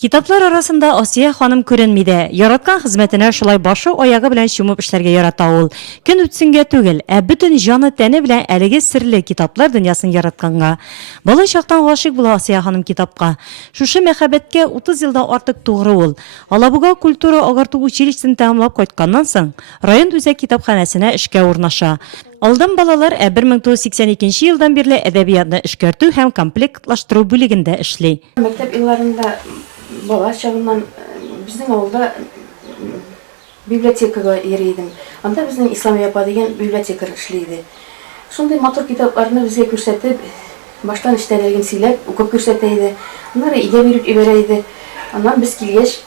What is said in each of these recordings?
Китаплар арасында Асия ханым күренмиде. Яраткан хезмәтенә шулай башы аягы белән чумып эшләргә ярата ул. Көн үтсенгә түгел, бөтен җаны тәне белән әлеге серле китаплар дөньясын яратканга. Бала чактан гашыйк була Асия ханым китапка. Шушы мәхәббәткә 30 елдан артык тугры ул. Алабуга культура агарту училищесын тәмамлап кайтканнан соң, район үзәк китапханәсенә эшкә урнаша. Алдан балалар 1982 елдан бирле әдәбиятны эшкәртү һәм комплектлаштыру бүлегендә эшли. Мәктәп елларында бала чагымнан безнең авылда библиотекага йөридем. Анда безнең Исламия апа дигән библиотекарь эшләде. Шундый матур китапларны безгә күрсәтеп, баштан эштәлеген сөйләп, укып күрсәтә иде. Аннары идә биреп ибәрә иде. Аннан без килгәч,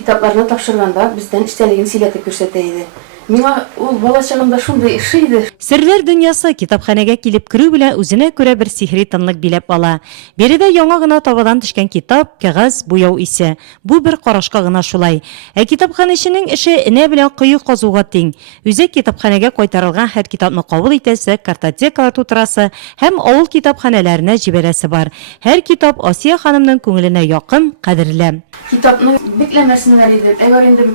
китапларны тапшырганда бездән эштәлеген сөйләтеп күрсәтә иде. Миңа ул бала чагымда шундый эш иде. Серләр дөньясы китапханәгә килеп керү белән үзенә күрә бер сихри тынлык биләп ала. Биредә яңа гына табадан төшкән китап, кәгазь, буяу исе. Бу бер карашка гына шулай. Китапханәченең эше энә белән кыю казуга тиң. Үзәк китапханәгә кайтарылган һәр китапны кабул итәсе, картотекалар тутырасы һәм авыл китапханәләренә җибәрәсе бар. Һәр китап Асия ханымның күңеленә якын, кадерле. Китапны бикләмәсеннәр иде. Әгәр инде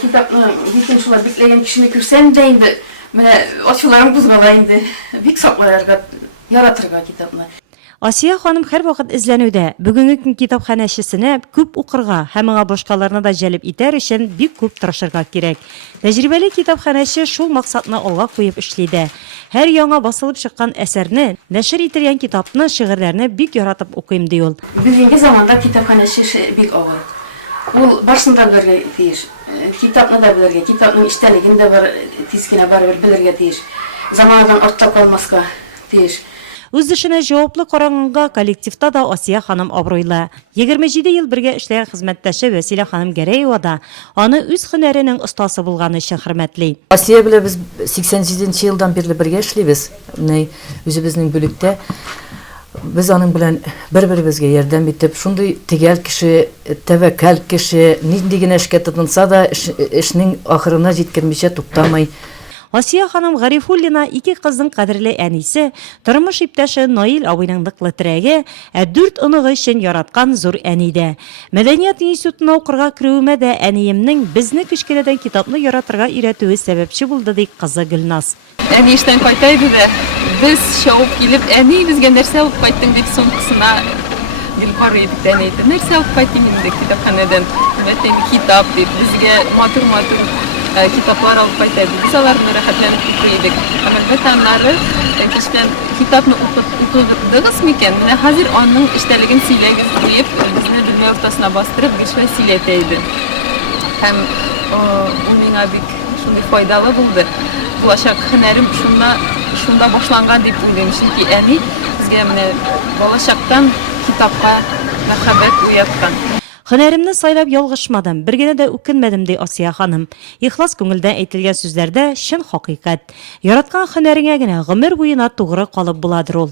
китапны битен шулай бикләгән кешене күрсәм дә инде, менә ачуларым кузгала инде. Бик сакларга, яратырга китапны. Асия ханым һәр вакыт эзләнүдә. Бүгенге көн китапханәчесенә күп укырга һәм аңа башкаларны да җәлеп итәр өчен бик күп тырышырга кирәк. Тәҗрибәле китапханәче шул максатны алга куеп эшлиде. Һәр яңа басылып чыккан әсәрне, нәшер ителгән китапны, шигырьләрне бик яратып укыйм ди ул. Бүгенге заманда китапханәче эше бик авыр. Ул башында белергә тиеш. Китапны да белергә, китапның эчтәлеген дә бар, тискенә барып белергә тиеш. Заманадан артта калмаска тиеш. Үз эшенә җаваплы караганга коллективта да Асия ханым абруйлы. 27 ел бергә эшләгән хезмәттәше Вәсилә ханым Гәрәева да аны үз һөнәренең остасы булганы өчен хөрмәтли. Асия белән без 87 елдан бирле бергә эшлибез. Үзебезнең бүлектә biz аның белән бер-беребезгә ярдәм итеп, шундый тегәл кеше, тәвәккәл кеше, нинди генә эшкә тотынса да эшнең ахырына җиткермичә туктамый. Асия ханым Гарифуллина ике кызның кадерле әнисе, тормыш иптәше Наил абыйның ныклы терәге, 4 оныгы өчен яраткан зур әниде. Мәдәният институтына укырга керүемә дә әниемнең безне кечкенәдән китапны яратырга өйрәтүе сәбәпче булды ди кызы Гөлназ. Әни эштән кайта иде дә, без шауып килеп, әни безгә нәрсә алып кайттың дип сумкасына гел карый идек тә әйтте. Нәрсә алып кайттың инде китапханәдән? Мәтен китап дип безгә матур-матур китаплар алып кайта иде. Без аларны рәхәтләнеп укый идек. Әлбәттә аннары кичтән китапны укыдыгыз микән? Менә хәзер аның эштәлеген сөйләгез дип, безне бүлмә уртасына бастырып, гышлай сөйләтә иде. Һәм ул миңа бик шундый файдалы булды. Булачак һөнәрем шунда башланган дип уйлыйм. Чөнки әни безгә менә балачактан китапка мәхәббәт уяткан. Һөнәремне сайлап ялгышмадым, бер генә дә үкенмәдем ди Асия ханым. Ихлас күңелдән әйтелгән сүзләрдә чын хакыйкать. Яраткан һөнәреңә генә гомер буена тугры калып буладыр ул.